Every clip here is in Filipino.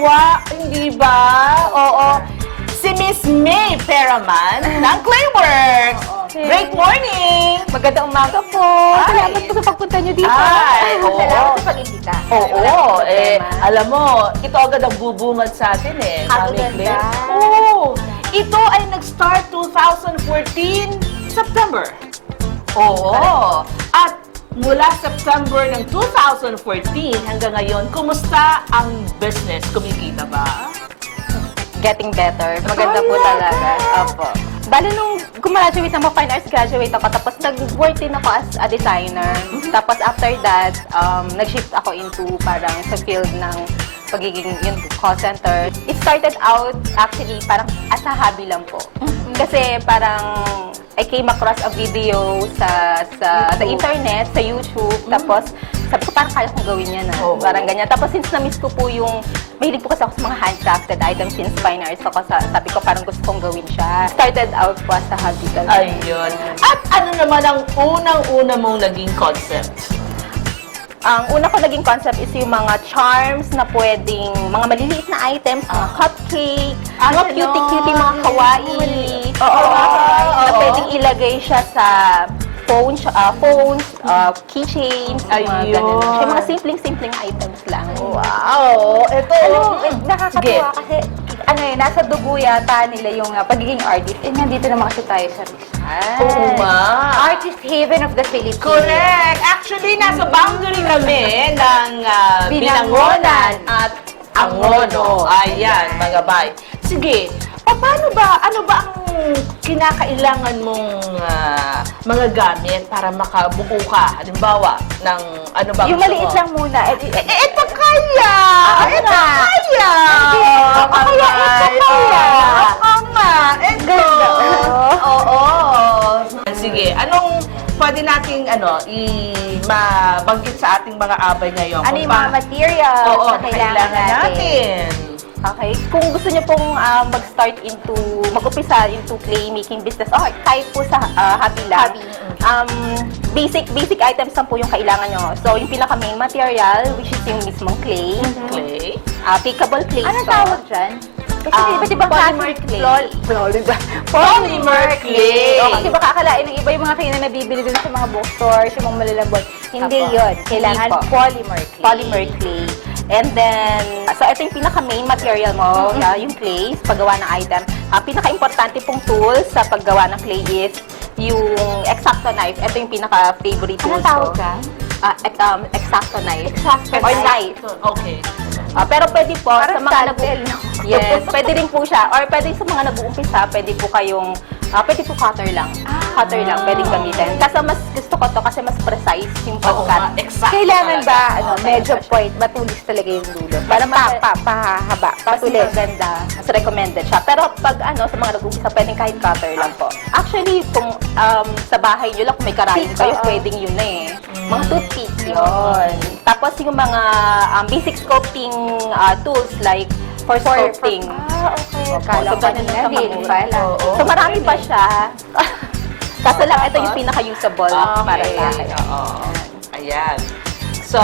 Nakakatuwa, hindi ba? Oo. Si Miss May Peraman ng Clayworks. Great morning! Magandang umaga po. Salamat po sa pagpunta niyo dito. Ay, oo. Salamat sa pag-imbita. Oo, alam mo, ito agad ang bubungad sa atin eh. Ang Mami ganda. Claire. Oo. Ito ay nag-start 2014, September. Oo. At mula September ng 2014 hanggang ngayon, kumusta ang business? Kumikita ba? Getting better. Maganda po talaga. Opo. Bale, nung graduate ng Fine Arts, graduate ako. Tapos nag-work din ako as a designer. Tapos after that, nag-shift ako into parang sa field ng pagiging yung call center. It started out actually parang as a hobby lang po. Kasi parang I came across a video sa internet, sa YouTube. Tapos sabi ko parang kaya kong gawin yan parang ganyan. Tapos since na-miss ko po yung, mahilig po kasi ako sa mga handcrafted items since fine arts ako, sabi ko parang gusto kong gawin siya. Started out po as a hobby talaga. Ayun. At ano naman ang unang-una mong naging concept? Ang una ko naging concept is yung mga charms na pwedeng, mga maliliit na items, mga cupcake, mga cutie-cutie, mga kawaii. Na pwedeng ilagay siya sa phones, keychains, mga ganun. Siya, mga simpleng-simpleng items lang. Wow! Ito, Nakakatuwa kasi nasa dugo yata nila yung pagiging artist. Nandito naman kasi tayo sa Rizal. Oo nga. Artist haven of the Philippines. Correct! Actually, nasa boundary kami ng Binangonan at Angono. Ayan, mga bay. Sige, paano ba, ano ba ang kinakailangan mong mga gamit para makabuo ka? Halimbawa, ng ano ba? Yung maliit lang muna. Ito kaya! Ito kaya! Ito! Oo! Sige, anong pwede nating mabanggit sa ating mga abay ngayon? Ano yung mga materials na na kailangan natin? Okay. Kung gusto niyo pong mag-umpisa into clay-making business, kahit po sa hobby lang. Basic items lang po yung kailangan nyo. So, yung pinaka-main material, which is yung mismong clay. Clay? Pickable clay. Anong tawag dyan? Kasi iba't ibang polymer clay. Polymer clay. Kasi baka akalain ng iba yung mga clay na nabibili dun sa mga bookstores, yung mga malalambot. Hindi yun. Kailangan polymer clay. Polymer clay. And then, so ito yung pinaka-main material mo, yung clay, sa paggawa ng item. Pinaka-importante pong tools sa paggawa ng clay is yung X-Acto knife. Ito yung pinaka-favorite tools ko. Anong tawag ka? X-Acto knife. Exacto. Or knife. Okay. Pero pwede po Para sa mga Yes, Yes. pwede rin po siya. Or pwede sa mga nag-uumpisa, pwede po kayong, pwede po cutter lang. Cutter lang, pwedeng gamitin. Kasi mas gusto ko to kasi mas precise yung pag-cut. Exact. Kailangan ba, medyo Medyo point, matulis talaga yung dulo? Para Pahaba. Mas maganda. Mas recommended siya. Pero pag sa mga nag-uumpisa, pwedeng kahit cutter lang po. Actually, kung sa bahay nyo lang, kung may karayong kayo, pwedeng yun na eh. Mga toothpick, yun. Tapos yung mga basic sculpting tools like for sculpting. Okay. So, ganun na lang din siya pala. So, marami pa siya. Kaso lang, ito yung pinaka-usable para sa akin. Ayan. So,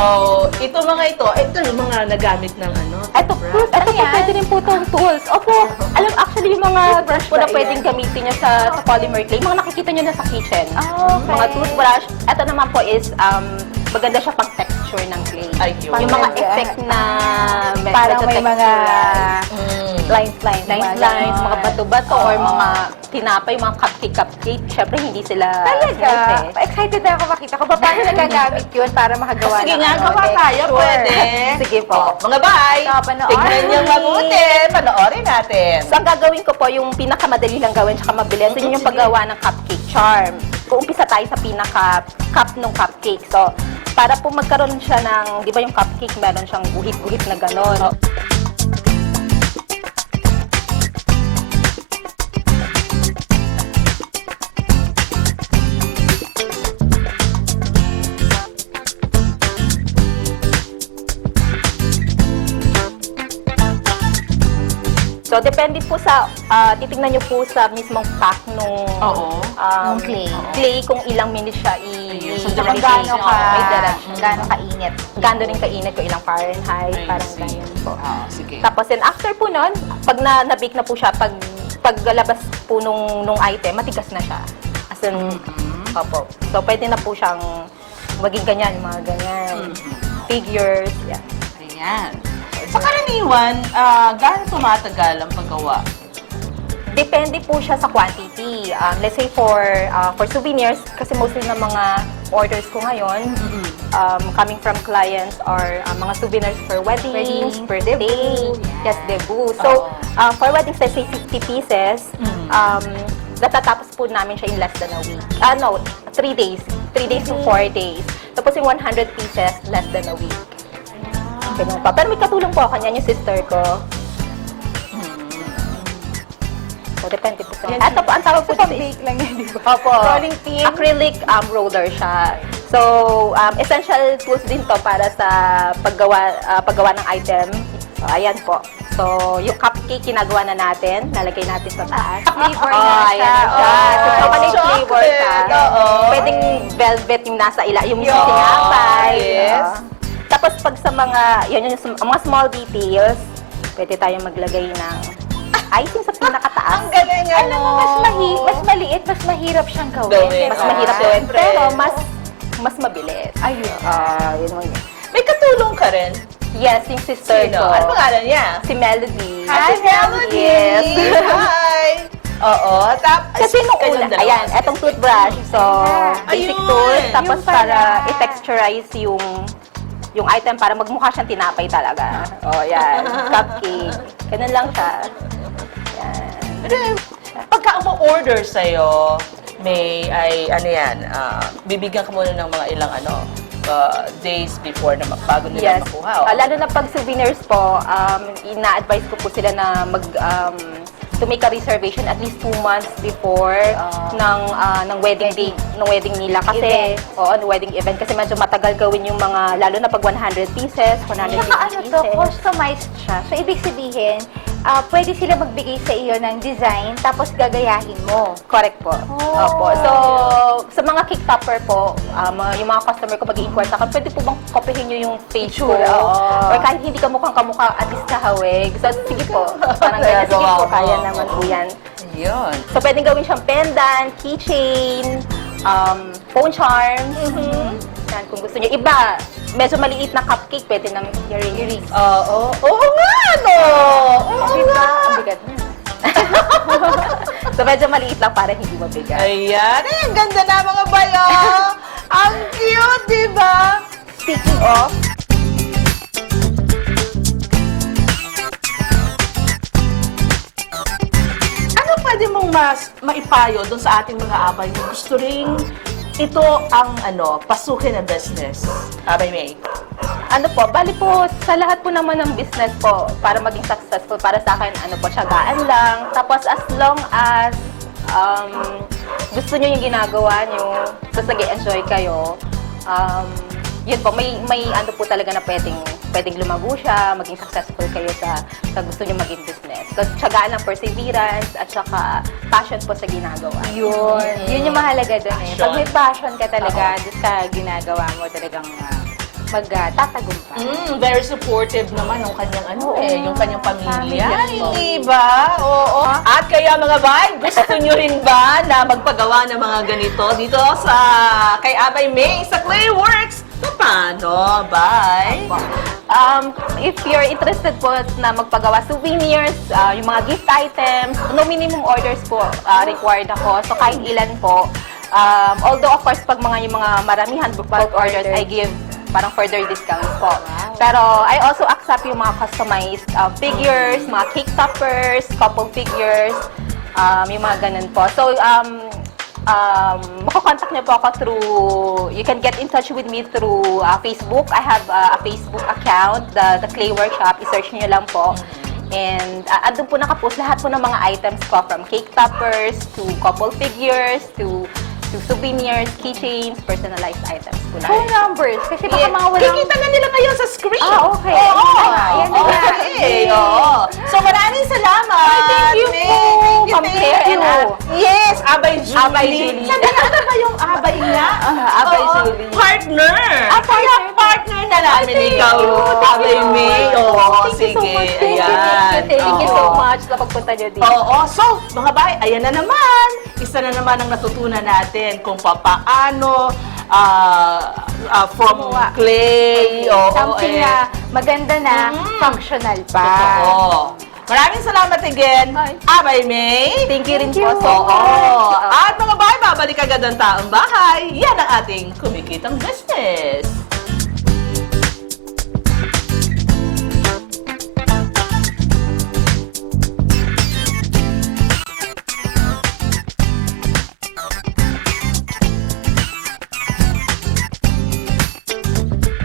ito yung mga nagamit ng Ito po, pwede rin po itong tools. Opo, actually yung mga brush po na pwedeng gamitin nyo sa polymer clay, mga nakikita nyo na sa kitchen. Mga toothbrush. Ito naman po is, maganda siya pang texture ng clay. Yung mga effect na Parang may mga lines, mga bato-bato, or mga tinapay, mga cupcake. Siyempre, hindi sila Talaga? smooth eh. Excited na ako makita ko. Paano nagagamit yun para makagawa Sige ng nga, gawa tayo, texture? pwede. Sige po. Mga bay, Panoorin. tignan niyo mabuti. Panoorin natin. So, ang gagawin ko po, yung pinakamadali lang gawin tsaka mabilis, yun yung paggawa ng cupcake charm. Uumpisa tayo sa pinaka-cup ng cupcake. So, para po magkaroon siya ng, di ba yung cupcake, meron siyang guhit-guhit na gano'n. So, So, depende po sa, titingnan nyo po sa mismong pack nung Oo. Nung clay. clay kung ilang minutes siya So, Saka Direction. gaano ka, May direction. gaano kainit. Gando rin kainit kung ilang Fahrenheit, I parang see. ganyan po. Sige. Tapos then after po nun, pag na-bake na po siya, paglalabas po nung item, matigas na siya. As in, opo. So pwede na po siyang maging ganyan, mga ganyan. Figures, yeah. Ayan. Sa karaniwan, gaano tumatagal ang paggawa? Depende po siya sa quantity. Let's say for souvenirs, kasi mostly ng mga orders ko ngayon, coming from clients are mga souvenirs for weddings, Wedding, birthday, debut. yes, debut. So, for weddings, let's say 50 pieces, natatapos po namin siya in less than a week. No, 3 days. 3 days to 4 days. Tapos yung 100 pieces, less than a week. Ganun pa. Pero may katulong po ako, yan yung sister ko. So, depende po sa... Ito po, ang tawag po dito is... Bake lang yan, di ba? Opo. Rolling pin. Acrylic roller siya. So, essential tools din to para sa paggawa ng item. So, ayan po. So, yung cupcake ginagawa na natin, nalagay natin sa taas. Flavor na siya. Ayan siya. So, Oh, kapag may flavor ka, chocolate, oo. pwedeng velvet yung nasa yung Yun, tinapay. yes. Tapos, pag sa mga, yun yung mga small details, pwede tayong maglagay ng icing sa pinakataas. Ang galing, Alam mo, mas maliit, mas mahirap siyang gawin. Gawin. Mas diba? mahirap gawin, Siyempre. pero mas mabilis. Ayun. Yun naman yun. May katulong ka rin. Yes, yung sister Sino? ko. Ano pangalan niya? Si Melody. Hi, Melody! Yes. Hi! Oo. Kasi nung una, ayan, etong toothbrush. So, basic Ayun, tools. Tapos yung pala. para i-texturize yung item para magmukha siyang tinapay talaga. Oh, yan. Cupcake. Ganun lang siya. Yan. Pagka mo-order sa'yo, ano yan, bibigyan ka muna ng mga ilang days before na bago nila Yes. makuha. Lalo na pag souvenirs po, ina-advise ko po sila na to make a reservation at least 2 months before ng wedding date, ng wedding nila. Kasi, ng wedding event. Kasi medyo matagal gawin yung mga, lalo na pag 100 pieces, 150 Saka ano to, pieces. customized siya. So, ibig sabihin, pwede sila magbigay sa iyo ng design, tapos gagayahin mo. Correct po. Oh. Opo. So, sa mga cake topper po, yung mga customer ko mag-i-inquire sa akin, pwede po bang kopyahin nyo yung page ko? Oo. Or kahit hindi ka mukhang kamukha, at least kahawig. So, sige po. Parang ganyan. Sige Gagawa po, mo. kaya naman po yan. Yun. So, pwedeng gawin siyang pendant, keychain, phone charms. Yan, kung gusto nyo. Iba, medyo maliit na cupcake, pwede ng earrings. Oo. Oo nga, no! Oo Diba? nga. Ang bigat na. So, medyo maliit lang para hindi mabigat. Ayan. Ay, ang ganda na mga bayo. Ang cute, di ba? Speaking of, Ano pwede mong maipayo doon sa ating mga abay na gusto ring ito ang pasukin na business? Abay May. Ano po, bali po, sa lahat po naman ng business po, para maging successful, para sa akin, tiyagaan lang. Tapos, as long as gusto nyo yung ginagawa nyo, tapos nag-enjoy kayo, yun po, may po talaga na pwedeng lumago siya, maging successful kayo sa gusto nyo maging business. So, tiyagaan lang, perseverance, at saka passion po sa ginagawa. yun yung mahalaga doon eh. Pag may passion ka talaga doon sa ginagawa mo, talagang magtatagumpay. Very supportive naman ng kanyang yung kanyang pamilya. Family. Hindi ba? Oo. At kaya mga bay, gusto nyo rin ba na magpagawa ng mga ganito dito sa kay Abay May sa Clayworks? Paano? Bye! If you're interested po na magpagawa souvenirs, yung mga gift items, no minimum orders po required ako. So kahit ilan po. Although of course, pag yung mga maramihan bulk orders, I give parang further discounts po. Pero I also accept yung mga customized figures, mga cake toppers, couple figures, yung mga ganun po. So, makakontact niyo po ako through, you can get in touch with me through Facebook. I have a Facebook account, the Clay Workshop. I-search niyo lang po. And andun po nakapost lahat po ng mga items ko, from cake toppers to couple figures to souvenirs, keychains, personalized items po lang. Phone numbers. Kasi baka Yeah. mga walang... Kikita na nila ngayon sa screen. Ah, okay. Oo. Ayan na nga. Okay. Oo. So, maraming salamat. Ay, thank you May. po. Thank you, Compare thank you. and Yes, Abay Julie. Abay Julie. Sabi na ba yung Abay nga? Abay Oo, Julie. Partner. Kaya partner na namin Thank ikaw. you. Abay May. Oo, Thank you so sige. much. Ayan. Thank you so Oo. much sa pagpunta nyo dito. Oo. So, mga bay, ayan na naman. Isa na naman ang natutunan natin kung papaano from Gumawa. clay. Oo, Something na maganda na, functional pa. Oo. Maraming salamat again. Ay. Abay May. Thank you rin Thank po you. so Oo. much. At mga bay, babalik agad ang taong bahay. Yan ang ating kumikitang business.